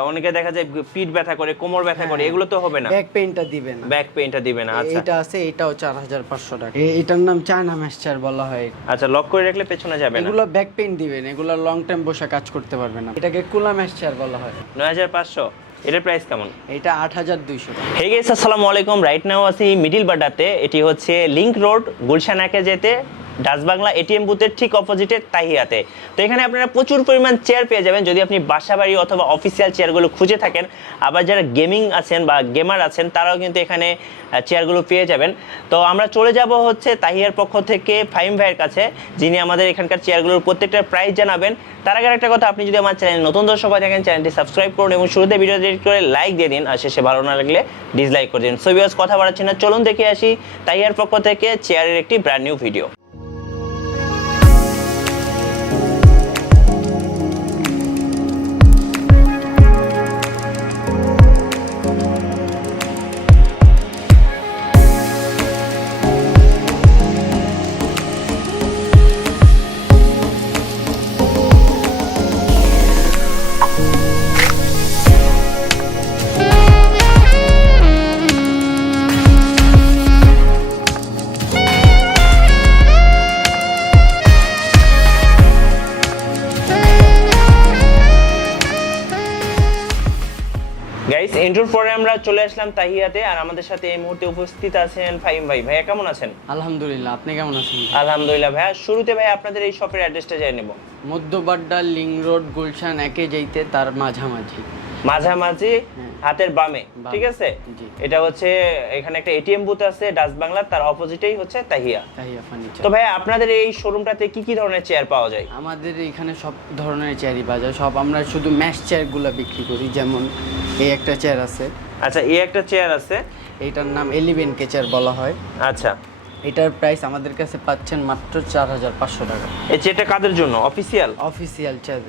অনেকে দেখা যায় পিঠ ব্যথা করে কোমর ব্যথা করে এগুলো তো হবে না। ব্যাক পেইনটা দিবে না। ব্যাক পেইনটা দিবে না আচ্ছা। এটা আছে এটাও চার হাজার পাঁচশো টাকা। এ- এটার নাম চায়না ম্যাস্টার বলা হয়। আচ্ছা লক করে রাখলে পেছনে যাবে না? এগুলো ব্যাক পেইন দিবেন এগুলো লং টাইম বসে কাজ করতে পারবে না। এটাকে কুলা ম্যাস্টার বলা হয়। নয় হাজার পাঁচশো এটার প্রাইস কেমন? এটা আট হাজার দুইশো টাকা। হে গেস আসসালামু আলাইকুম। রাইট নাও আছি মিডিল বাড্ডাতে এটি হচ্ছে লিংক রোড গুলশান একে যেতে। ডাচ বাংলা এটিএম বুথের ঠিক অপোজিটে তাহিয়াতে। তো এখানে আপনারা প্রচুর পরিমাণ চেয়ার পেয়ে যাবেন, যদি আপনি বাসা বাড়ি অথবা অফিসিয়াল চেয়ারগুলো খুঁজে থাকেন। আবার যারা গেমিং আছেন বা গেমার আছেন, তারাও কিন্তু এখানে চেয়ারগুলো পেয়ে যাবেন। তো আমরা চলে যাব হচ্ছে তাহিয়ার পক্ষ থেকে ফাইম ভাইয়ের কাছে, যিনি আমাদের এখানকার চেয়ারগুলোর প্রত্যেকটার প্রাইস জানাবেন। তার আগে একটা কথা, আপনি যদি আমার চ্যানেল নতুন দর্শক হয়ে থাকেন চ্যানেলটি সাবস্ক্রাইব করুন এবং শুরুতে ভিডিও করে লাইক দিয়ে দিন, আর শেষে ভালো না লাগলে ডিসলাইক করে দিন। সো কথা বাড়াচ্ছি না। চলুন দেখে আসি তাহিয়ার পক্ষ থেকে চেয়ারের একটি ব্র্যান্ড নিউ ভিডিও গাইস এন্ট্রোর পরে আমরা চলে আসলাম তাহিয়াতে আর আমাদের সাথে এই মুহূর্তে উপস্থিত আছেন ফাইম ভাই। ভাইয়া কেমন আছেন? আলহামদুলিল্লাহ আপনি কেমন আছেন? আলহামদুলিল্লাহ ভাইয়া। শুরুতে ভাই আপনাদের এই শপের অ্যাড্রেসটা জেনে নেব। মধ্যবাড্ডা লিং রোড গুলশান একে যাইতে তার মাঝামাঝি। মাঝামাঝি হাতের বামে ঠিক আছে? এটা হচ্ছে এখানে একটা এটিএম বুথ আছে ডাচ বাংলার তার অপোজিটেই হচ্ছে তাহিয়া তাহিয়া ফার্নিচার তো ভাই আপনাদের এই শোরুমটাতে কি কি ধরনের চেয়ার পাওয়া যায়? আমাদের এখানে সব ধরনের চেয়ারই পাওয়া যায়। সব আমরা শুধু ম্যাশ চেয়ারগুলো বিক্রি করি যেমন এই একটা চেয়ার আছে। আচ্ছা এই একটা চেয়ার আছে? এইটার নাম এলিভেন কে চেয়ার বলা হয়। আচ্ছা। এটার প্রাইস আমাদের কাছে পাচ্ছেন মাত্র চার হাজার পাঁচশো টাকা। এই চেয়ারটা কাদের জন্য? অফিসিয়াল অফিসিয়াল চেয়ার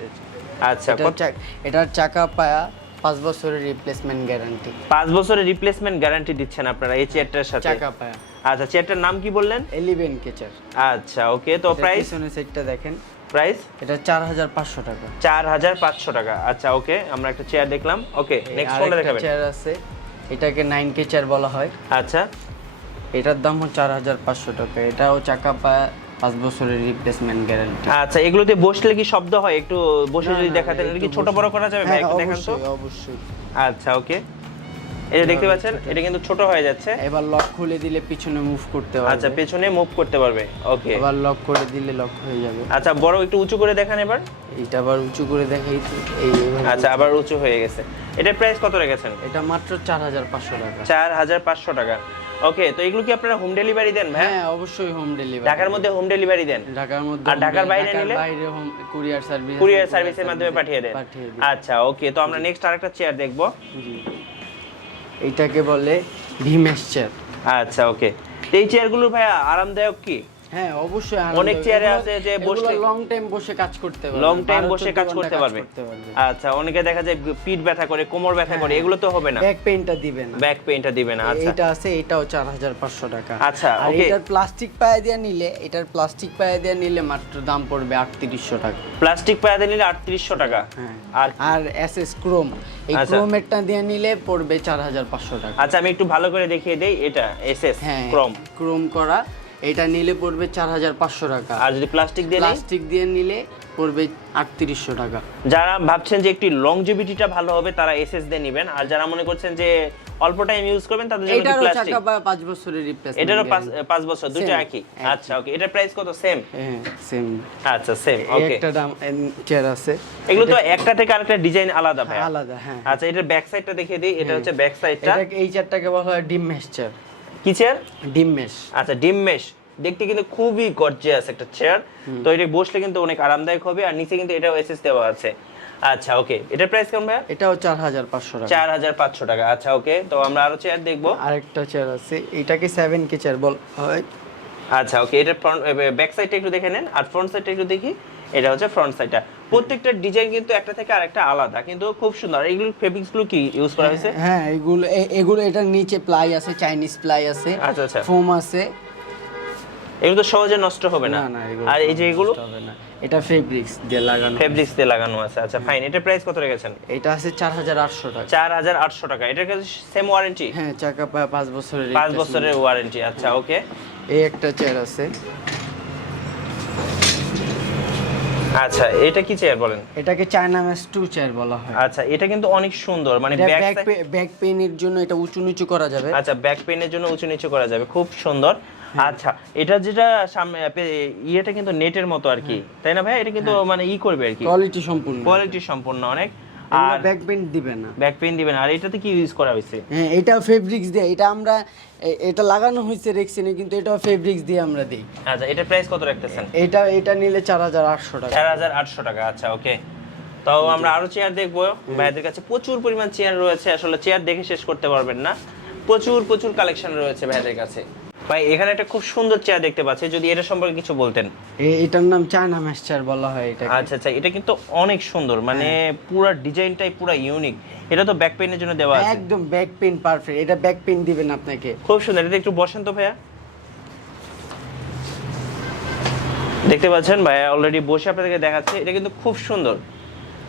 আচ্ছা এটার এটার চাকা পায়া পাঁচ বছরের রিপ্লেসমেন্ট গ্যারান্টি পাঁচ বছরের রিপ্লেসমেন্ট গ্যারান্টি দিচ্ছেন আপনারা এই চেয়ারটার সাথে? চাকা পায়া। আচ্ছা চেয়ারটার নাম কি বললেন? এলিভেন কে চেয়ার আচ্ছা ওকে তো প্রাইস পিছনে সেটটা দেখেন। প্রাইস এটা চার হাজার পাঁচশো টাকা। চার হাজার পাঁচশো টাকা। আচ্ছা ওকে আমরা একটা চেয়ার দেখলাম। ওকে নেক্সট কোনটা দেখাবেন। চেয়ার আছে। এটাকে নাইন কে চেয়ার বলা হয়। আচ্ছা। এটার দাম হচ্ছে চার হাজার পাঁচশো টাকা। এটাও চাকা পায়া পাঁচ বছরের রিপ্লেসমেন্ট গ্যারান্টি আচ্ছা এগুলোতে বসলে কি শব্দ হয়? একটু বসে যদি না, দেখাতেন কি ছোট বড় করা যাবে? ভাই হ্যাঁ একটু দেখান তো। অবশ্যই অবশ্যই। আচ্ছা ওকে। এটা দেখতে পাচ্ছেন এটা কিন্তু ছোট হয়ে যাচ্ছে। এবার লক খুলে দিলে পিছনে মুভ করতে আচ্ছা পারবে পেছনে মুভ করতে পারবে। ওকে। আবার লক করে দিলে লক হয়ে যাবে। আচ্ছা বড় একটু উঁচু করে দেখান এবার। এইটা আবার উঁচু করে দেখাই এই আচ্ছা আবার উঁচু হয়ে গেছে। এটার প্রাইস কত রেখেছেন? এটা মাত্র চার হাজার পাঁচশো টাকা। চার হাজার পাঁচশো টাকা। ওকে তো এগুলো কি আপনারা হোম ডেলিভারি দেন ভাই হ্যাঁ অবশ্যই হোম ডেলিভারি ঢাকার মধ্যে হোম ডেলিভারি দেন? ঢাকার মধ্যে আর ঢাকার বাইরে নিলে? বাইরে হোম কুরিয়ার সার্ভিস কুরিয়ার সার্ভিসের মাধ্যমে পাঠিয়ে দেন? আচ্ছা ওকে তো আমরা নেক্সট আরেকটা চেয়ার দেখব। জি। এইটাকে বলে ভিমেশ চেয়ার আচ্ছা ওকে এই চেয়ারগুলো ভাই আরামদায়ক কি? হ্যাঁ অবশ্যই অনেক চেয়ারে আছে যে বসলে- লং টাইম বসে কাজ করতে পারবে। লং টাইম বসে কাজ করতে পারবে। আচ্ছা অনেকে দেখা যায় পিঠ ব্যথা করে কোমর ব্যথা করে এগুলো তো হবে না। ব্যাক পেইনটা দিবে না। ব্যাক পেইনটা দিবে না আচ্ছা। এটা আছে এটাও চার হাজার পাঁচশো টাকা। আচ্ছা, okay. এটার প্লাস্টিক পায়া দিয়ে নিলে এটার প্লাস্টিক পায়া দিয়ে নিলে মাত্র দাম পড়বে আটত্রিশশো টাকা। প্লাস্টিক পায়াতে নিলে আটত্রিশশো টাকা। হ্যাঁ। আর আর এস এস ক্রোম এই আচ্ছা। ক্রোমেরটা দিয়ে নিলে পড়বে চার হাজার পাঁচশো টাকা। আচ্ছা আমি একটু ভালো করে দেখিয়ে দেই এটা এসএস হ্যাঁ ক্রম ক্রোম করা। এটা নিলে পড়বে চার হাজার পাঁচশো টাকা। আর যদি প্লাস্টিক দিয়ে প্লাস্টিক দিয়ে নিলে পড়বে আটত্রিশশো টাকা। যারা ভাবছেন যে একটি লংজিভিটিটা ভালো হবে তারা এসএস দিয়ে নেবেন। আর যারা মনে করছেন যে অল্প টাইম ইউজ করবেন তাদের জন্য এটারও চাকা পাঁচ বছরের রিপ্লেসমেন্ট এটারও পাঁচ- বছর দুটো একই। আচ্ছা ওকে এটার প্রাইস কত? সেম হ্যাঁ সেম আচ্ছা সেম ওকে একটা দাম চেয়ার আছে। এগুলো তো একটা থেকে আরেকটা ডিজাইন আলাদা ভাই আলাদা হ্যাঁ। আচ্ছা এটার ব্যাক সাইডটা দেখিয়ে দিই এটা হচ্ছে ব্যাক সাইডটা এই চেয়ারটাকে বলা হয় ডিম মেশ চেয়ার কি চেয়ার ডিম মেশ। আচ্ছা ডিম মেশ। দেখতে কিন্তু খুবই গর্জিয়াস একটা চেয়ার তো এটা বসলে কিন্তু অনেক আরামদায়ক হবে আর নিচে কিন্তু এটাও এসএস দেওয়া আছে। আচ্ছা ওকে এটার প্রাইস কেমন ভাই এটাও চার হাজার পাঁচশো টাকা। চার হাজার পাঁচশো টাকা। আচ্ছা ওকে তো আমরা আরও চেয়ার দেখব। আরেকটা চেয়ার আছে। এটাকে সেভেন কে চেয়ার বল হয়। আচ্ছা ওকে এটার ফ্রন্ট ব্যাক সাইডটা একটু দেখে নেন। আর ফ্রন্ট সাইডটা একটু দেখি। এটা হচ্ছে ফ্রন্ট সাইডটা প্রত্যেকটা ডিজাইন কিন্তু একটা থেকে আরেকটা আলাদা কিন্তু খুব সুন্দর। এগুলো ফেব্রিক্সগুলো কি ইউজ করা হয়েছে? হ্যাঁ এগুলো এগুলো এটার নিচে প্লাই আছে চাইনিজ প্লাই আছে আচ্ছা আচ্ছা। ফোম আছে। এগুলো তো সহজে নষ্ট হবে না? আর এই যে এগুলো? এটা ফেব্রিক্স দিয়ে লাগানো ফেব্রিক্স দিয়ে লাগানো আছে। আচ্ছা ফাইন এটা প্রাইস কত রেখেছেন? এটা আছে চার হাজার আটশো টাকা। চার হাজার আটশো টাকা। এটার কাছে সেম ওয়ারেন্টি হ্যাঁ চাকা পা- পাঁচ বছরের পাঁচ বছরের ওয়ারেন্টি আচ্ছা ওকে এই একটা চেয়ার আছে। আচ্ছা এটা কি চেয়ার বলেন? এটাকে চায়না ম্যাস টু চেয়ার বলা হয়। আচ্ছা এটা কিন্তু অনেক সুন্দর মানে ব্যাক ব্যাক পেইনের জন্য এটা উঁচু নিচু করা যাবে। আচ্ছা ব্যাক পেনের জন্য উঁচু নিচু করা যাবে খুব সুন্দর। আচ্ছা এটা যেটা সামনে ইয়েটা কিন্তু নেটের মতো আর কি তাই না ভাই? এটা কিন্তু মানে ই করবে আর কি। কোয়ালিটি সম্পূর্ণ। কোয়ালিটি সম্পূর্ণ অনেক। আর ব্যাক পেইন্ট দিবে না। ব্যাক পেন দিবেন আর এটাতে কি ইউজ করা হয়েছে? হ্যাঁ এটা ফেব্রিক্স দিয়ে। এটা আমরা এটা লাগানো হয়েছে রেক্সিনে কিন্তু এটাও ফেব্রিক্স দিয়ে আমরা দিই। আচ্ছা এটা প্রাইস কত রাখতেছেন? এটা এটা নিলে চার হাজার আটশো টাকা। চার হাজার আটশো টাকা আচ্ছা ওকে তো আমরা আরও চেয়ার দেখব। ভাইদের কাছে প্রচুর পরিমাণ চেয়ার রয়েছে। আসলে চেয়ার দেখে শেষ করতে পারবেন না। প্রচুর প্রচুর কালেকশন রয়েছে ভাইদের কাছে। ভাই এখানে একটা খুব সুন্দর চেয়ার দেখতে পাচ্ছি যদি এটা সম্পর্কে কিছু বলতেন। এটার নাম চায়না ম্যাস চেয়ার বলা হয় এটা আচ্ছা আচ্ছা এটা কিন্তু অনেক সুন্দর মানে পুরো ডিজাইনটাই পুরো ইউনিক এটা তো ব্যাক পেনের জন্য দেওয়া আছে। একদম ব্যাক পেইন্ট পারফেক্ট এটা ব্যাক পেইন্ট দিবেন আপনাকে। খুব সুন্দর এটা একটু বসেন তো ভাইয়া। দেখতে পাচ্ছেন ভাইয়া অলরেডি বসে আপনাদেরকে দেখাচ্ছে এটা কিন্তু খুব সুন্দর।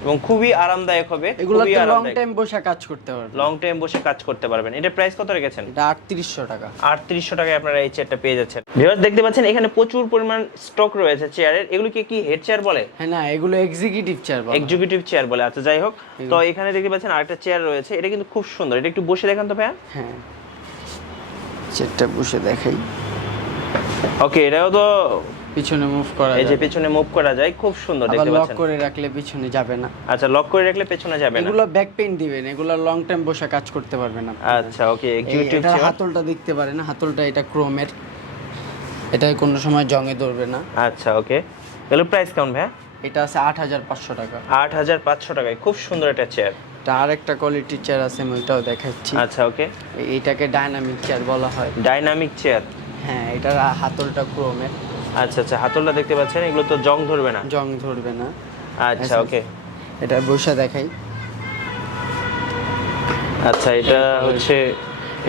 এবং খুবই আরামদায়ক হবে এগুলো খুবই লং টাইম বসে কাজ করতে পারবেন। লং টাইম বসে কাজ করতে পারবেন। এটা প্রাইস কত রেখেছেন? এটা আটত্রিশশো টাকা। আটত্রিশশো টাকায় আপনারা এই চেয়ারটা পেয়ে যাচ্ছেন। ভিউয়ার্স দেখতে পাচ্ছেন এখানে প্রচুর পরিমাণ স্টক রয়েছে চেয়ারের এগুলোকে কি হেড চেয়ার বলে? হ্যাঁ না এগুলো এক্সিকিউটিভ চেয়ার বলা। এক্সিকিউটিভ চেয়ার বলে। আচ্ছা যাই হোক। তো এখানে দেখতে পাচ্ছেন আরেকটা চেয়ার রয়েছে। এটা কিন্তু খুব সুন্দর। এটা একটু বসে দেখান তো ভাইয়া। হ্যাঁ। চেয়ারটা বসে দেখাই। ওকে এটাও তো পিছনে মুভ করা এই যে পেছনে মুভ করা যায় খুব সুন্দর দেখতে লক করে রাখলে পিছনে যাবে না। আচ্ছা লক করে রাখলে পেছনে যাবে না? এগুলো ব্যাক পেইন্ট দিবেন এগুলো লং টাইম বসে কাজ করতে পারবেন না আচ্ছা ওকে এক্সিকিউটিভ হাতলটা দেখতে পারেন হাতলটা এটা ক্রোমের। এটা কোনো সময় জঙে ধরবে না। আচ্ছা ওকে এগুলো প্রাইস কেমন ভাইয়া? এটা আছে আট হাজার পাঁচশো টাকা। আট হাজার পাঁচশো টাকায় খুব সুন্দর একটা চেয়ার এটা আরেকটা কোয়ালিটির চেয়ার আছে আমি ওইটাও দেখাচ্ছি। আচ্ছা ওকে এ- এইটাকে ডাইনামিক চেয়ার বলা হয়। ডাইনামিক চেয়ার হ্যাঁ এটার হাতলটা ক্রোমের। আচ্ছা আচ্ছা হাতলটা দেখতে পাচ্ছেন এগুলো তো জং ধরবে না? জং ধরবে না। আচ্ছা। ওকে। এটা বসে দেখাই। আচ্ছা এটা হচ্ছে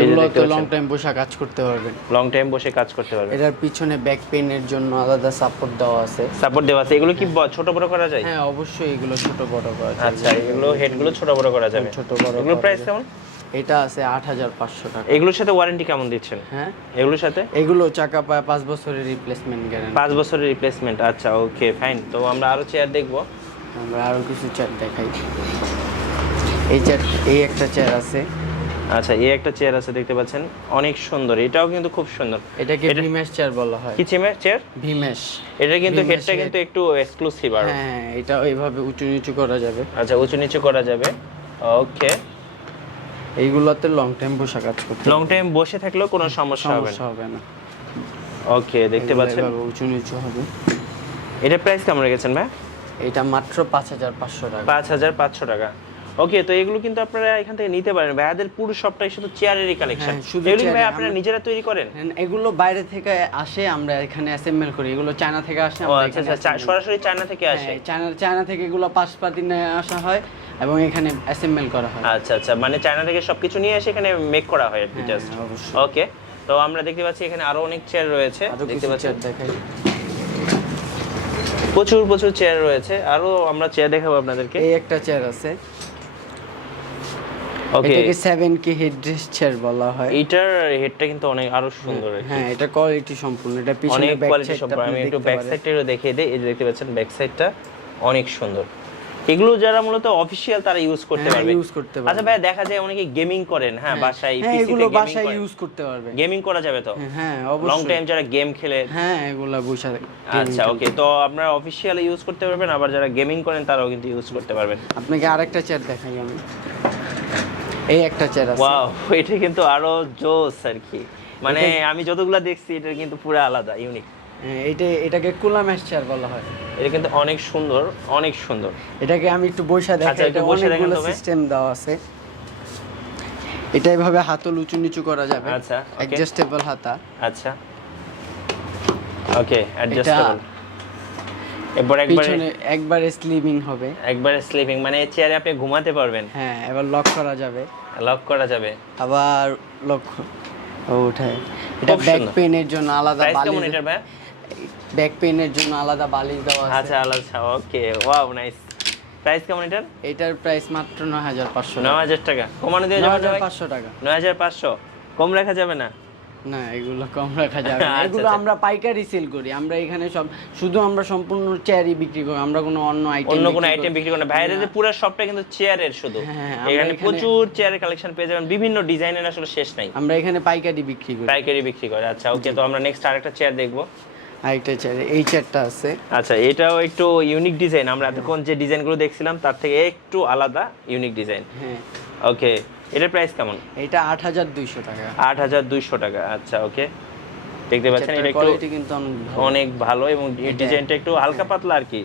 এগুলো তো লং টাইম বসে কাজ করতে পারবেন লং টাইম বসে কাজ করতে পারবে। এটার পিছনে ব্যাক পেইনের জন্য আলাদা সাপোর্ট দেওয়া আছে। সাপোর্ট দেওয়া আছে। এগুলো কি ছোট বড় করা যায়? হ্যাঁ অবশ্যই এগুলো ছোট বড় করা যাবে। আচ্ছা এগুলো হেডগুলো ছোট বড় করা যাবে। ছোট বড় এগুলো প্রাইস। কেমন? এটা আছে আট হাজার পাঁচশো টাকা। এগুলোর সাথে ওয়ারেন্টি কেমন দিচ্ছেন? হ্যাঁ। এগুলোর সাথে? এগুলো চাকা পায় পাঁচ বছরের রিপ্লেসমেন্ট গ্যারান্টি পাঁচ বছরের রিপ্লেসমেন্ট আচ্ছা ওকে ফাইন তো আমরা আরও চেয়ার দেখব। আমরা আরও কিছু চেয়ার দেখাই। এই চেয়ার এই একটা চেয়ার আছে। আচ্ছা এই একটা চেয়ার আছে দেখতে পাচ্ছেন। অনেক সুন্দর এটাও কিন্তু খুব সুন্দর। এটাকে এটা- ভিমেশ চেয়ার বলা হয়। কি চেয়ার চেয়ার ভিমেশ। এটা কিন্তু হেডটা কিন্তু একটু এক্সক্লুসিভ আর। হ্যাঁ এটা ওইভাবে উঁচু নিচু করা যাবে। আচ্ছা উঁচু নিচু করা যাবে। ওকে এইগুলোতে লং টাইম বসে কাজ করতে লং টাইম বসে থাকলেও কোনো সমস্যা হবে সমস্যা হবে না। ওকে দেখতে পাচ্ছেন। উঁচু নিচু হবে। এটা প্রাইস কেমন রেখেছেন ভাই? এটা মাত্র পাঁচ হাজার পাঁচশো টাকা। পাঁচ হাজার পাঁচশো টাকা। ওকে তো এগুলো কিন্তু আপনারা এখান থেকে নিতে পারেন। ভাইয়াদের পুরো সবটাই শুধু চেয়ারেরই কালেকশন হ্যাঁ, শুধু এগুলো ভাই আপনারা নিজেরা তৈরি করেন? হ্যাঁ, এগুলো বাইরে থেকে আসে আমরা এখানে অ্যাসেম্বল করি। এগুলো চায়না থেকে আসে আচ্ছা আচ্ছা সরাসরি চায়না থেকে আসে। হ্যাঁ, চায়না চায়না থেকে এগুলো পাঁচ পাতি নিয়ে আসা হয় এবং এখানে অ্যাসেম্বল করা হয়। আচ্ছা আচ্ছা মানে চায়না থেকে সবকিছু নিয়ে এসে এখানে মেক করা হয় আর কি জাস্ট ওকে তো আমরা দেখতে পাচ্ছি এখানে আরও অনেক চেয়ার রয়েছে। দেখতে দেখাই। প্রচুর প্রচুর চেয়ার রয়েছে। আরও আমরা চেয়ার দেখাবো আপনাদেরকে। এই একটা চেয়ার আছে। ওকে এটাকে সেভেন কে হেডরেস্ট চেয়ার বলা হয়। এইটার হেডটা কিন্তু অনেক আরও সুন্দর হ্যাঁ এটা কোয়ালিটি সম্পূর্ণ। এটা পিছনে অনেক কোয়ালিটি সম্পর্কে আমি একটু ব্যাক দেখিয়ে দিই। এই যে দেখতে পাচ্ছেন ব্যাক সাইডটা অনেক সুন্দর। এগুলো যারা মূলত অফিসিয়াল তারা ইউজ করতে হ্যাঁ, পারবে। use করতে আচ্ছা ভাই দেখা যায় অনেকে গেমিং করেন হ্যাঁ বাসায় হ্যাঁ পিসিতে এগুলো বাসায় ইউজ করতে পারবে। গেমিং করা যাবে তো? হ্যাঁ লং টাইম যারা গেম খেলে। হ্যাঁ এগুলা বসে আচ্ছা ওকে তো আপনারা অফিসিয়ালি ইউজ করতে পারবেন আবার যারা গেমিং করেন তারাও কিন্তু ইউজ করতে পারবেন। আপনাকে আরেকটা চেয়ার দেখাই আমি। এই একটা চেয়ার আছে। ওয়াও এটা কিন্তু আরও জোস আর কি। মানে আমি যতগুলা দেখছি এটা কিন্তু পুরো আলাদা ইউনিক এটা এটাকে কুলামেশ চেয়ার বলা হয়। এটা কিন্তু অনেক সুন্দর অনেক সুন্দর। এটাকে আমি একটু বসে দেখাই আচ্ছা, একটু এটা অনেকগুলো সিস্টেম দেওয়া আছে। এটা এভাবে হাতল উঁচু নিচু করা যাবে। আচ্ছা, অ্যাডজাস্টেবল হাতা। আচ্ছা। ওকে অ্যাডজাস্টেবল এরপর একবারে একবারে স্লিমিং হবে। একবারে স্লিপিং মানে চেয়ারে আপনি ঘুমাতে পারবেন। হ্যাঁ এবার লক করা যাবে। লক করা যাবে। আবার লক ওঠায় এটা ব্যাক পেনের জন্য আলাদা বালিশ এটার ভাই? ব্যাক পেনের জন্য আলাদা বালিশ দেওয়া আছে। আচ্ছা আচ্ছা ওকে ওয়াও নাইস প্রাইস কেমন এটার? এটার প্রাইস মাত্র নয় হাজার পাঁচশো নয় হাজার টাকা। কমানো দিয়ে যাবে হাজার ভাই পাঁচশো টাকা। নয় হাজার পাঁচশো। কম রাখা যাবে না। না এগুলো কম রাখা যাবে না। আচ্ছা, এগুলো আচ্ছা। আমরা পাইকারি সেল করি। আমরা এখানে সব শুধু আমরা সম্পূর্ণ চেয়ারই বিক্রি করি আমরা কোনো অন্য আইটেম অন্য কোনো আইটেম বিক্রি করে না। ভাইয়ের পুরো শপটা কিন্তু চেয়ারের শুধু। হ্যাঁ, এখানে এখানে- প্রচুর চেয়ারের কালেকশন পেয়ে যাবেন। বিভিন্ন ডিজাইনের আসলে শেষ নাই। আমরা এখানে পাইকারি বিক্রি করি। পাইকারি বিক্রি করে। আচ্ছা ওকে তো আমরা নেক্সট আরেকটা চেয়ার দেখব। আরেকটা চেয়ার এই চেয়ারটা আছে। আচ্ছা এটাও একটু ইউনিক ডিজাইন আমরা এতক্ষণ যে ডিজাইনগুলো দেখছিলাম তার থেকে একটু আলাদা ইউনিক ডিজাইন হ্যাঁ। ওকে এটার প্রাইস কেমন? এটা আট হাজার দুইশো টাকা। আট হাজার দুইশো টাকা আচ্ছা ওকে দেখতে পাচ্ছেন এটা একটু কোয়ালিটি কিন্তু অনেক ভালো। এবং ডিজাইনটা একটু হালকা পাতলা আর কি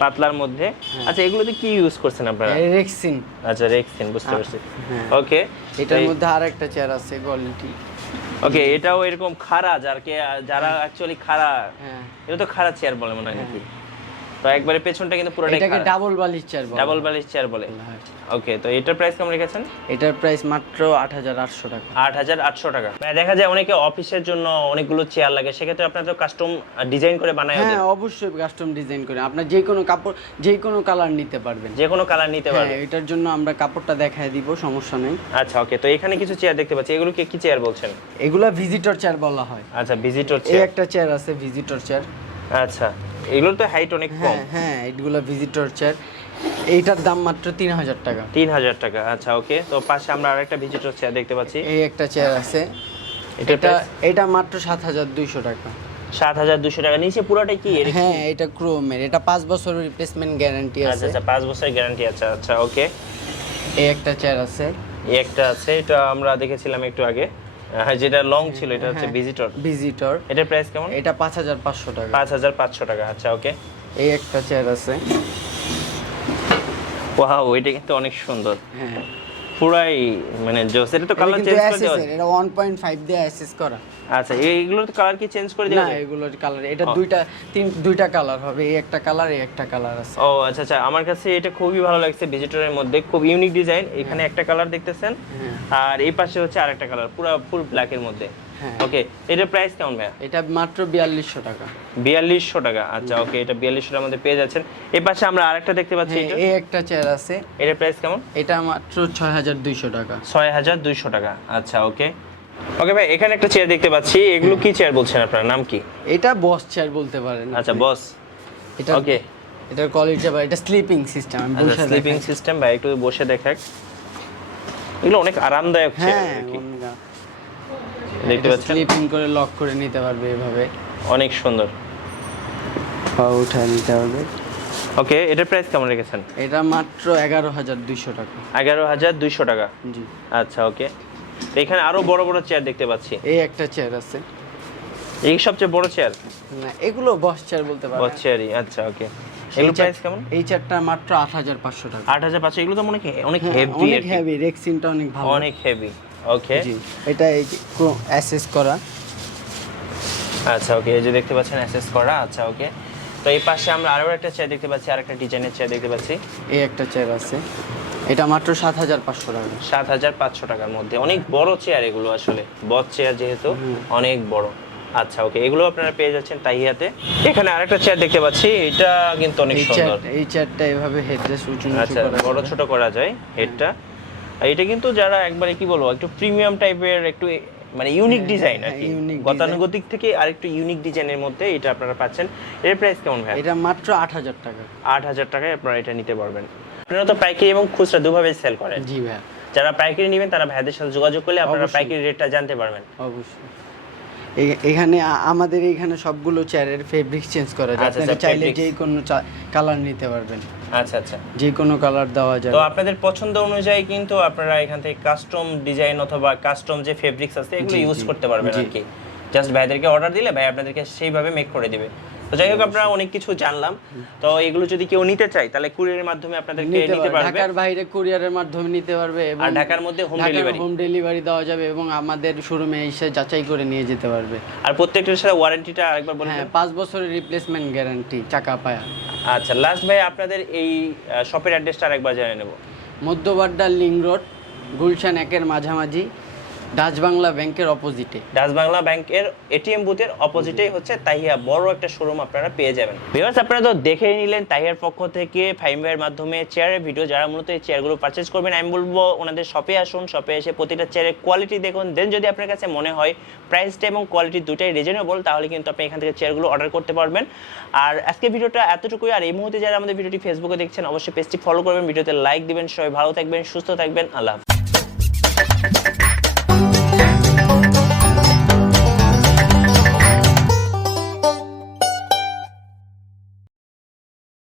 পাতলার মধ্যে। আচ্ছা এগুলোতে কি ইউজ করছেন আপনারা? রেক্সিন আচ্ছা রেক্সিন বুঝতে পারছি। হ্যাঁ। ওকে এটার মধ্যে আর একটা চেয়ার আছে কোয়ালিটি ওকে এটাও এরকম খাড়া যারকে যারা অ্যাকচুয়ালি খাড়া হ্যাঁ। এটা তো খাড়া চেয়ার বলে মনে হয়। নাকি? তো একবারে পেছনটা কিন্তু পুরোটাই এটাকে ডাবল বালিশ চেয়ার বলে। ডাবল বালিশ চেয়ার বলে। ওকে তো এটার প্রাইস কেমন রেখেছেন? এটার প্রাইস মাত্র আট হাজার আটশো টাকা। আট হাজার আটশো টাকা। মানে দেখা যায় অনেকে অফিসের জন্য অনেকগুলো চেয়ার লাগে সেক্ষেত্রে আপনার তো কাস্টম ডিজাইন করে বানায় হ্যাঁ অবশ্যই কাস্টম ডিজাইন করে। আপনার যে কোনো কাপড় যে কোনো কালার নিতে পারবেন। যে কোনো কালার নিতে হ্যাঁ এটার জন্য আমরা কাপড়টা দেখায় দিব সমস্যা নেই। আচ্ছা ওকে তো এখানে কিছু চেয়ার দেখতে পাচ্ছি। এগুলো কি কি চেয়ার বলছেন? এগুলা ভিজিটর চেয়ার বলা হয়। আচ্ছা ভিজিটর এই চেয়ার একটা চেয়ার আছে ভিজিটর চেয়ার আচ্ছা। এগুলোর তো হাইট অনেক কম। হ্যাঁ হ্যাঁ এগুলা ভিজিটর চেয়ার এইটার দাম মাত্র তিন হাজার টাকা। তিন হাজার টাকা আচ্ছা ওকে তো পাশে আমরা আরেকটা ভিজিটর চেয়ার দেখতে পাচ্ছি। এই একটা চেয়ার আছে। এটা এটা মাত্র সাত হাজার দুইশো টাকা। সাত হাজার দুশো টাকা। নিচে পুরোটাই কি? এর- হ্যাঁ এটা ক্রোমের এটা পাঁচ বছরের রিপ্লেসমেন্ট গ্যারান্টি আচ্ছা আছে। আচ্ছা পাঁচ বছরের গ্যারান্টি আছে আচ্ছা ওকে এই একটা চেয়ার আছে। এই একটা আছে এটা আমরা দেখেছিলাম একটু আগে। আহ, যেটা লং ছিল এটা হচ্ছে ভিজিটর ভিজিটর এটা প্রাইস কেমন? এটা পাঁচ হাজার পাঁচশো টাকা। পাঁচ হাজার পাঁচশো টাকা আচ্ছা ওকে এই একটা চেয়ার আছে। ওয়াও এটা কিন্তু অনেক সুন্দর। হ্যাঁ। পুরাই মানে জোস এটা তো কালার চেঞ্জ করে দেওয়া এটা ওয়ান পয়েন্ট ফাইভ দিয়ে অ্যাসেস করা। আচ্ছা এইগুলোর তো কালার কি চেঞ্জ করে না দেওয়া যায়? এগুলোর কালার এটা দুইটা তিন দুইটা কালার হবে এই একটা কালার এই একটা কালার আছে। ও আচ্ছা আচ্ছা আমার কাছে এটা খুবই ভালো লাগছে ভিজিটরের মধ্যে খুব ইউনিক ডিজাইন এখানে একটা কালার দেখতেছেন হ্যাঁ। আর এই পাশে হচ্ছে আরেকটা কালার পুরো ফুল ব্ল্যাক এর মধ্যে। হ্যাঁ ওকে এটার প্রাইস কেমন ভাইয়া? এটা মাত্র বিয়াল্লিশশো টাকা। বিয়াল্লিশশো টাকা আচ্ছা ওকে এটা বিয়াল্লিশশোটার মধ্যে পেয়ে যাচ্ছেন। এই পাশে আমরা আরেকটা দেখতে পাচ্ছি হ্যাঁ এটা। এই একটা চেয়ার আছে। এটার প্রাইস কেমন? এটা মাত্র ছয় হাজার দুইশো টাকা। ছয় হাজার দুইশো টাকা আচ্ছা ওকে ওকে ভাই এখানে একটা চেয়ার দেখতে পাচ্ছি। এগুলো কি চেয়ার বলছেন আপনার? নাম কি? এটা বস চেয়ার বলতে পারেন আচ্ছা বস এটা ওকে এটার কোয়ালিটি ভাই এটা স্লিপিং সিস্টেম আচ্ছা বসে স্লিপিং সিস্টেম ভাই একটু বসে দেখাক। এগুলো অনেক আরামদায়ক চেয়ার হ্যাঁ। দেখতে পাচ্ছেন? স্লিপিং করে লক করে নিতে পারবে এভাবে। অনেক সুন্দর। উঠায় নিতে পারবে ওকে এটার প্রাইস কেমন রেখেছেন? এটা মাত্র এগারো হাজার দুইশো টাকা। এগারো হাজার দুইশো টাকা? জি। আচ্ছা ওকে এখানে আরও বড় বড় চেয়ার দেখতে পাচ্ছি। এই একটা চেয়ার আছে। এই সবচেয়ে বড় চেয়ার না এগুলো বস চেয়ার বলতে পারেন বড় চেয়ারই আচ্ছা ওকে এগুলো প্রাইস কেমন? এই চেয়ারটা মাত্র আট হাজার পাঁচশো টাকা। আট হাজার পাঁচশো এগুলো তো মনে অনেক হ্যাঁ, হেভি অনেক হেভি রেক্সিনটা অনেক ভালো। অনেক হেভি ওকে জি এটা এই অ্যাসেস করা। আচ্ছা ওকে এই যে দেখতে পাচ্ছেন অ্যাসেস করা আচ্ছা ওকে তো এই পাশে আমরা আরও একটা চেয়ার দেখতে পাচ্ছি আর একটা ডিজাইনের চেয়ার দেখতে পাচ্ছি। এই একটা চেয়ার আছে। এটা মাত্র সাত হাজার পাঁচশো টাকা। সাত হাজার পাঁচশো টাকার মধ্যে। অনেক বড় চেয়ার এগুলো আসলে। বড় চেয়ার যেহেতু অনেক বড়। আচ্ছা ওকে এগুলো আপনারা পেয়ে যাচ্ছেন তাহিয়াতে। এখানে আরেকটা চেয়ার দেখতে পাচ্ছি এটা কিন্তু অনেক সুন্দর। এই চেয়ারটা এভাবে হেডরেস উঁচু আচ্ছা বড় ছোট করা যায় হেডটা আর এটা কিন্তু যারা একবারে কি বলব একটু প্রিমিয়াম টাইপের একটু মানে ইউনিক ডিজাইন আর হ্যাঁ, কি। unique গতানুগতিক থেকে আরেকটু ইউনিক ডিজাইনের মধ্যে এটা আপনারা পাচ্ছেন। এর প্রাইস কেমন ভাই? এটা মাত্র আট হাজার টাকা। আট হাজার টাকায় আপনারা এটা নিতে পারবেন। আপনারা তো পাইকারি এবং খুচরা দুভাবে সেল করেন। জি ভাই যারা পাইকারি নেবেন তারা ভাইদের সাথে যোগাযোগ করলে আপনারা পাইকারি রেটটা জানতে পারবেন। অবশ্যই। এখানে আমাদের এখানে সবগুলো চেয়ারের ফেব্রিক চেঞ্জ করা যায়। আপনি আপনারা আচ্ছা, চাইলে। যে কোনো কালার নিতে পারবেন। আচ্ছা আচ্ছা। যে কোনো কালার দেওয়া যায় তো আপনাদের পছন্দ অনুযায়ী কিন্তু আপনারা এখান থেকে কাস্টম ডিজাইন অথবা কাস্টম যে ফেব্রিক্স আছে এগুলো ইউজ করতে পারবেন আর কি। জাস্ট ভাইদেরকে অর্ডার দিলে ভাই আপনাদেরকে সেইভাবে মেক করে দিবে। তো যাই হোক আপনারা অনেক কিছু জানলাম। তো এগুলো যদি কেউ নিতে চায় তাহলে কুরিয়ারের মাধ্যমে আপনাদেরকে নিতে পারবে। ঢাকার বাইরে কুরিয়ারের মাধ্যমে নিতে পারবে এবং আর ঢাকার মধ্যে হোম ডেলিভারি হোম ডেলিভারি দেওয়া যাবে এবং আমাদের শোরুমে এসে যাচাই করে নিয়ে যেতে পারবে। আর প্রত্যেকটার সাথে ওয়ারেন্টিটা আরেকবার বলবেন হ্যাঁ পাঁচ বছরের রিপ্লেসমেন্ট গ্যারান্টি চাকা পায়া। আচ্ছা লাস্ট ভাই আপনাদের এই শপের অ্যাড্রেসটা আরেকবার জানিয়ে নেব। মধ্যবাড্ডা লিং রোড গুলশান একের মাঝামাঝি। ডাচ বাংলা ব্যাংকের অপোজিটে ডাচ বাংলা ব্যাংকের এটিএম বুথের অপোজিটেই হচ্ছে তাহিয়া। বড় একটা শোরুম আপনারা পেয়ে যাবেন। ভিউয়ার্স আপনারা তো দেখেই নিলেন তাহিয়ার পক্ষ থেকে ফাইম ভাইয়ের মাধ্যমে চেয়ারের ভিডিও যারা মূলত এই চেয়ারগুলো পারচেজ করবেন, আমি বলব ওনাদের শপে আসুন। শপে এসে প্রতিটা চেয়ারের কোয়ালিটি দেখুন। দেন যদি আপনার কাছে মনে হয় প্রাইসটা এবং কোয়ালিটি দুটাই রিজনেবল তাহলে কিন্তু আপনি এখান থেকে চেয়ারগুলো অর্ডার করতে পারবেন। আর আজকে ভিডিওটা এতটুকুই। আর এই মুহূর্তে যারা আমাদের ভিডিওটি ফেসবুকে দেখছেন, অবশ্যই পেজটি ফলো করবেন। ভিডিওতে লাইক দিবেন। সবাই ভালো থাকবেন, সুস্থ থাকবেন। আল্লাহ।